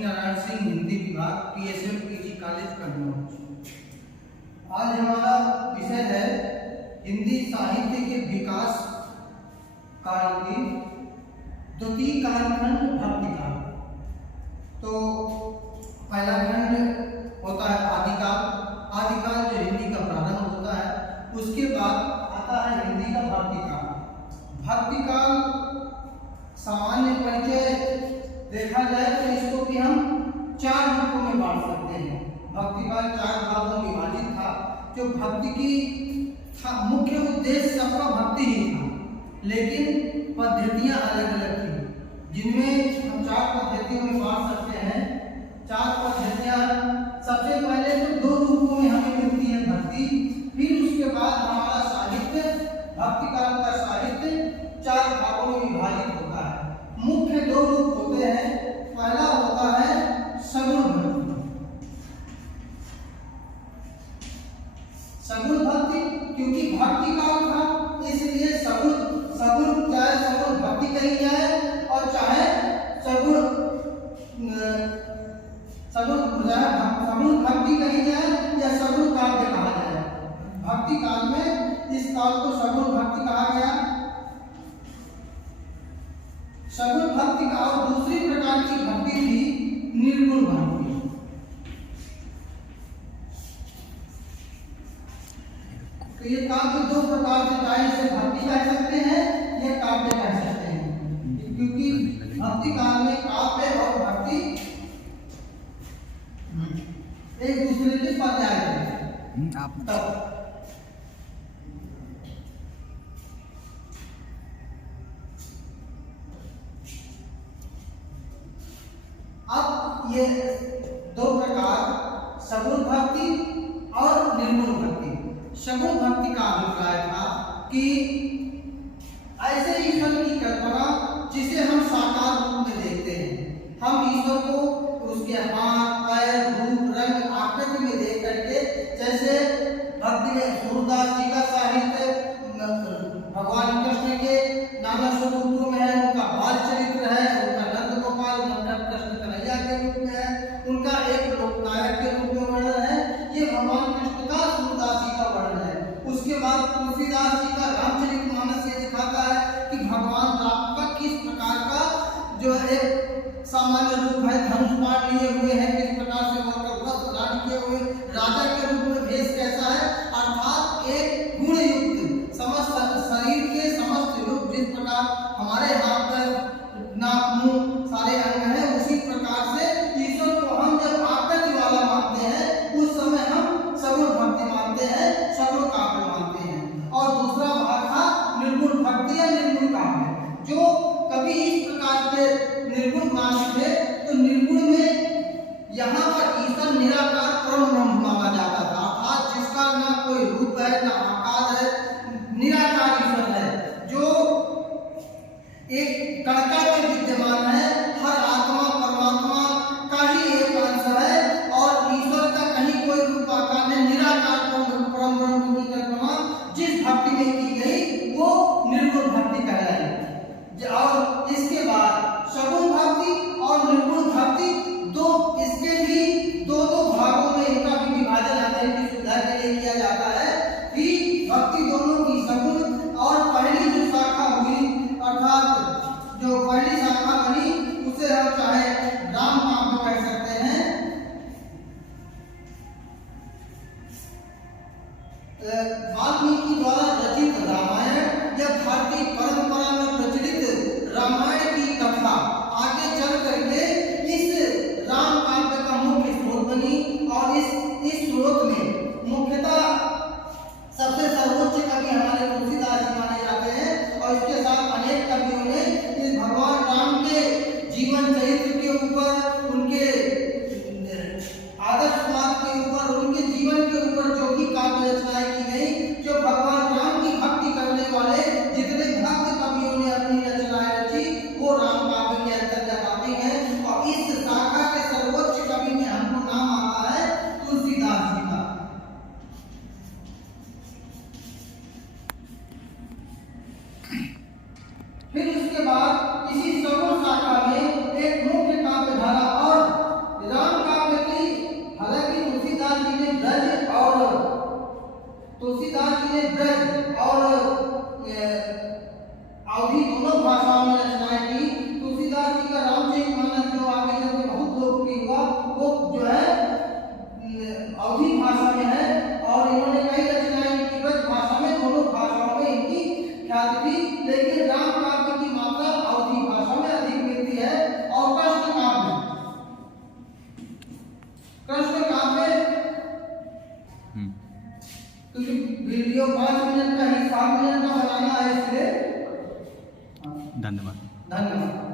लक्ष्मी नारायण सिंह हिंदी विभाग PSM PG college Kannauj. आज हमारा विषय है हिंदी साहित्य के विकास काल की द्वितीय कालखंड भक्ति काल। तो पहला खंड होता है आदिकाल। आदिकाल जो हिंदी का प्रारंभ होता है, उसके बाद आता है हिंदी का भक्ति काल। भक्ति काल सामान्य परिचय देखा जाए तो इसको भी हम 4 रूपों में बांट सकते हैं। भक्ति काल 4 भागों में विभाजित था। जो भक्ति की मुख्य उद्देश्य सबका भक्ति ही था, लेकिन पद्धतियां अलग अलग थी, जिनमें हम 4 पद्धतियों में बांट सकते हैं। 4 पद्धतियां सबसे पहले तो 2 रूपों में हमें मिलती है भक्ति, फिर उसके बाद हमारा साहित्य, भक्ति काल का साहित्य 4 भागों में विभाजित होता है। मुख्य 2 रूप होते हैं। पहला होता है सगुण भक्ति। सगुण भक्ति क्योंकि भक्ति काल था, इसलिए सगुण चाहे सगुण भक्ति कही जाए और चाहे सगुण भक्ति कही जाए या सगुण काव्य कहा जाए। भक्ति काल में इस काल को सगुण भक्ति कहा गया। सगुण भक्ति का और दूसरी प्रकार की भक्ति थी निर्गुण भक्ति। तो ये काव्य 2 प्रकार से, चाहे इसे भक्ति कह सकते हैं या काव्य कह सकते हैं, क्योंकि भक्ति काल में काव्य और भक्ति एक दूसरे के पर्याय थे। अब ये 2 प्रकार सगुण भक्ति और निर्गुण भक्ति। सगुण भक्ति का अभिप्राय था कि ऐसे ईश्वर की कल्पना जिसे हम साकार रूप में देखते हैं। हम ईश्वर को उसके हाथ, पैर, रूप, रंग, आकृति में देख करके, जैसे भक्ति में सूरदास जी का साहित्य भगवान कृष्ण के नाना स्वरूपों में है, उनका बाल चरित्र है, उनका नंद गोपाल कृष्ण कन्हैया के रूप में है, उनका एक लोकनायक के रूप में वर्णन है। ये भगवान कृष्ण का सूरदास जी का वर्णन है। उसके बाद तुलसीदास जी का रामचरितमानस ये दिखाता है कि भगवान राम का किस प्रकार का जो है सामान्य रूप है, धनुष बाण लिए हुए हैं, किस प्रकार से वह वस्त्र धारण किए हुए राजा के रूप में भेष कैसा है, अर्थात एक गुण युक्त समस्त शरीर के समस्त रूप, जिस प्रकार हमारे हाथ पर नाक मुंह सारे अंग हैं, उसी प्रकार से ईश्वर को हम जब आकृति वाला मानते हैं, उस समय हम सगुण भक्ति मानते हैं, सगुण काव्य मानते हैं। और दूसरा भाग था निर्गुण भक्ति या निर्गुण काव्य। जो कभी इस प्रकार के निर्गुण मानते थे, तो निर्गुण में यहाँ पर ईश्वर निराकार परम ब्रह्म माना जाता था, अवधि दोनों भाषाओं में रचनाएं की। तुलसीदास जी का रामचरितमानस जो आगे चल के बहुत लोकप्रिय हुआ, वो जो है अवधि भाषा में है, और इन्होंने कई रचनाएं इनकी ब्रज भाषा में, दोनों भाषाओं में इनकी ख्याति थी। लेकिन राम काव्य की मात्रा अवधि भाषा में अधिक मिलती है। और कृष्ण काव्य क्योंकि वीडियो 5 मिनट का ही 7 मिनट का बनाना है, इसलिए धन्यवाद। धन्यवाद।